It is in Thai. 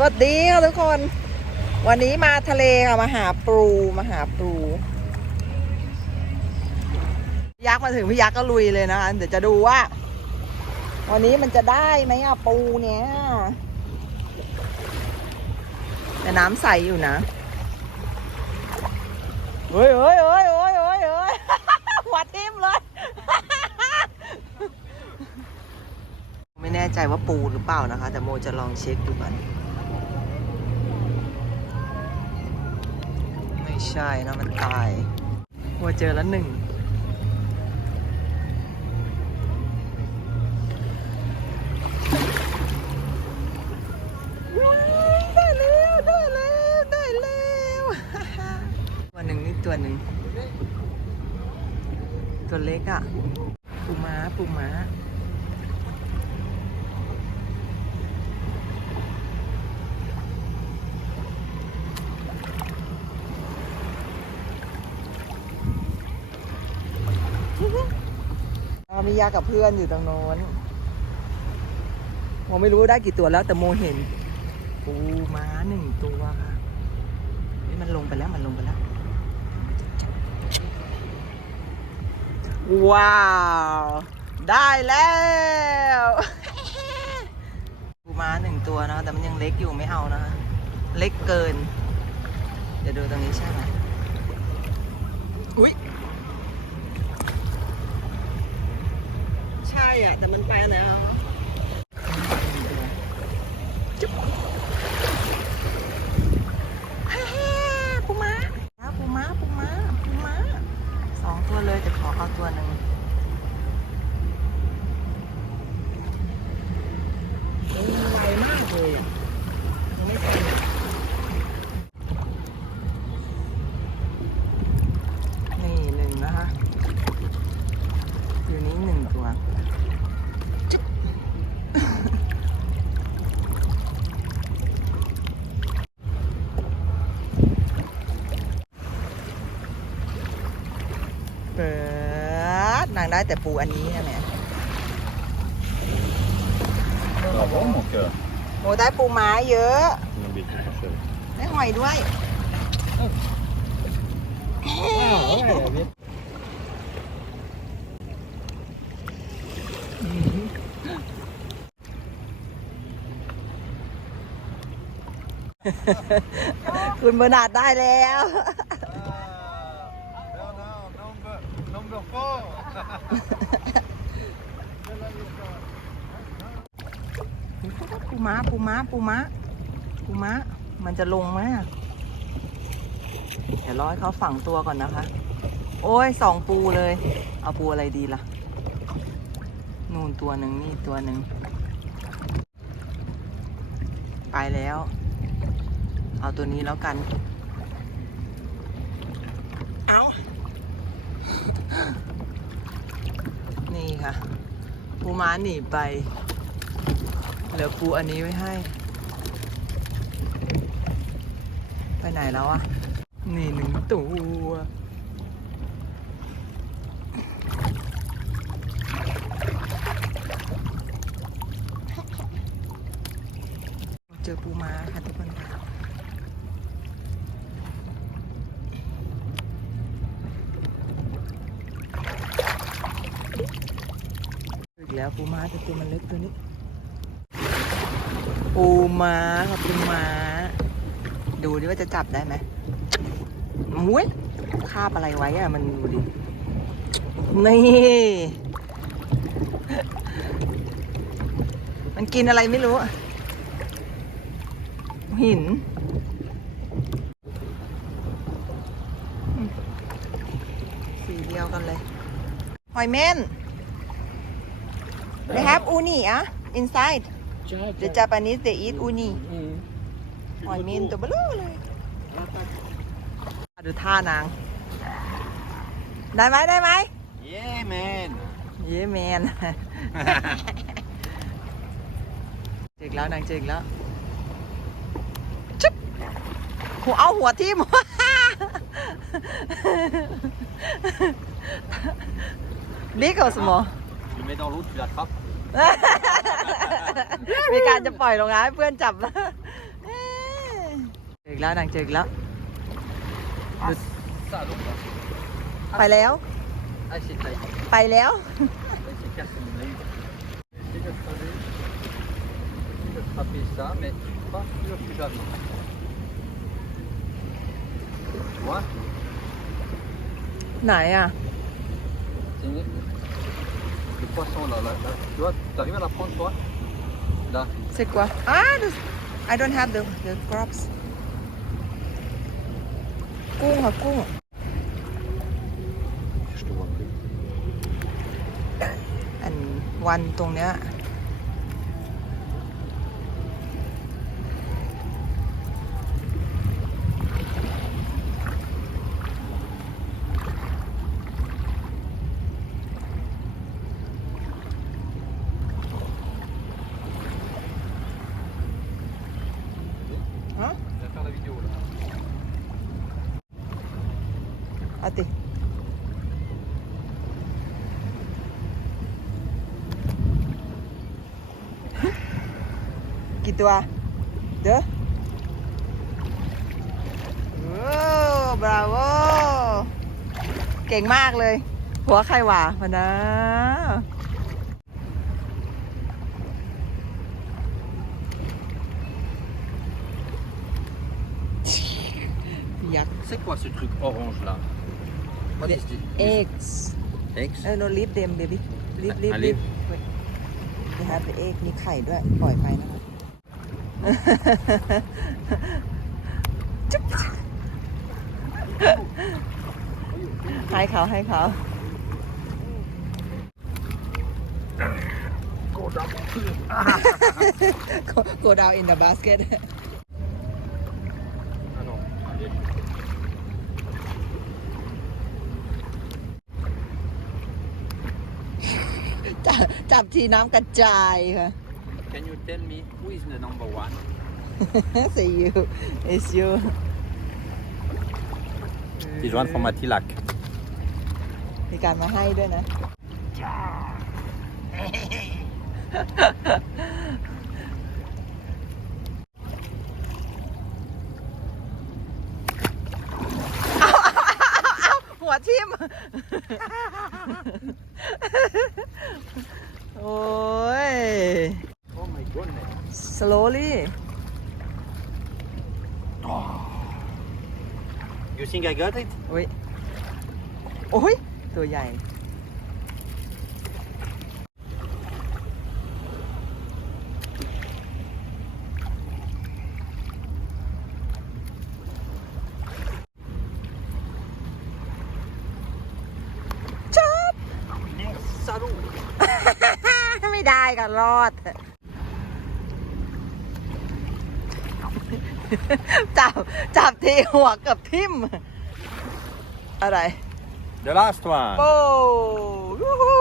สวัสดีค่ะทุกคน วันนี้มาทะเลค่ะมาหาปูมาหาปูยักษ์มาถึงพี่ยักษ์ก็ลุยเลยนะคะเดี๋ยวจะดูว่า วันนี้มันจะได้ไหมอะปูเนี้ยแต่น้ำใสอยู่นะเฮ้ยเฮ้ยเฮ้ยเฮ้ยเฮ้ยเฮ้ยหัวทิ่มเลยไม่แน่ใจว่าปูหรือเปล่านะคะ แต่โมจะลองเช็คดูก่อน ใช่นะมันตายโมเจอแล้วหนึ่งได้แล้วได้แล้วได้แล้วตัวหนึ่งนี่ตัวหนึ่งตัวเล็กอะ่ะ ปูม้าปูม้า มียากับเพื่อนอยู่ตรงโน้นโมไม่รู้ได้กี่ตัวแล้วแต่โมเห็นปูม้าหนึ่งตัวค่ะนี่มันลงไปแล้วมันลงไปแล้ว ว้าว ได้แล้วปูม้าหนึ่งตัวนะแต่มันยังเล็กอยู่ไม่เอานะ เล็กเกิน เดี๋ยวดูตรงนี้ใช่ไหมอุ้ย ใช่ อะ แต่มันไปอันไหนอะจุ๊บฮ่าฮ่าปูม้าปูม้าปูม้าปูม้าสองตัวเลยแต่ขอเอาตัวหนึ่งไวมากเลยอะยังไม่ไปนี่หนึ่งนะคะ อยู่ นี้หนึ่งตัวจุ๊บเปิดนางได้แต่ปูอันนี้ใช่ไหม Ja, vad mycket. โอ้ได้ปูม้าเยอะ En bit kanske. ได้หอยด้วย คุณเบอร์นาดได้แล้ว Number four. ปูม้าปูม้าปูม้าปูม้ามันจะลงไหมเดี๋ยวรอให้เขาฝังตัวก่อนนะคะ โอ้ยสองปูเลย เอาปูอะไรดีล่ะ นูนตัวหนึ่งนี่ตัวหนึ่ง ไปแล้ว เอาตัวนี้แล้วกัน เอานี่ค่ะ ปูม้าหนีไป เหลือปูอันนี้ไว้ให้ ไปไหนแล้วอะนี่หนึ่งตัวเจอปูม้าค่ะทุกคนค่ะอีก แล้วปูม้าแต่ตัวมันเล็กตัวนี้ ปูม้าค่ะปูม้า ดูดิว่าจะจับได้ไหมมุ้ยคาบอะไรไว้อะมันดูดิ นี่ มันกินอะไรไม่รู้อะหินสีเดียวกันเลย หอยเม่น they have uni อะ inside the Japanese they eat uni หอยเม่นตัวเบลอเลยดูท่านาง ได้ไหมได้ไหม Yeah, man. เย้แมนเจออกแล้วนางเจออกแล้วชุบหัวเอาหัวทิ่มบิ๊กกับสมอ Du mets dans l'eau, tu l'attrapes. มีการจะปล่อยลงน้ำให้เพื่อนจับแล้วเอ๊เจออีกแล้วนางเจออีกแล้ว Ah, ça, donc. ไปแล้ว Ah, c'est taillé. ไปแล้ว Ah, c'est cassé mon œil. J'essaie de frapper. J'essaie de frapper ça, mais pas sûr que j'arrive. Tu vois ไหนอะ C'est une- Le poisson là, là, là. Tu vois, tu arrives à la prendre toi Là. C'est quoi Ah the, I don't have the the crops กุ้งค่ะกุ้ง Je te vois plus. อันวันตรงเนี้ย Hein Je vais faire la vidéo là. เอาติกี่ตัว เด้อโอ้บราโว เก่งมากเลย หัวใครหว่าพะนะ ยักษ์ C'est quoi ce truc orange là What is this? eggs Eggs เออ no leave them baby leave อะ leave อะ leave leave Wait. they have the egg มีไข่ด้วย ปล่อยไปนะคะ จุ๊บให้เขาให้เขา Go down. go, go down in the basket จับจับทีน้ำกระจายค่ะ Can you tell me who is the number one? see you it's you He's one from Matilak. มีการมาให้ด้วยนะหัวทิ่ม โอ้ย Oh my goodness. slowly You think I got it? โอ้ย โอ้ย ตัวใหญ่ ก็รอด จับ จับทีหัวเกับทิ่ม อะไร The last one. โอ้วู้ฮู้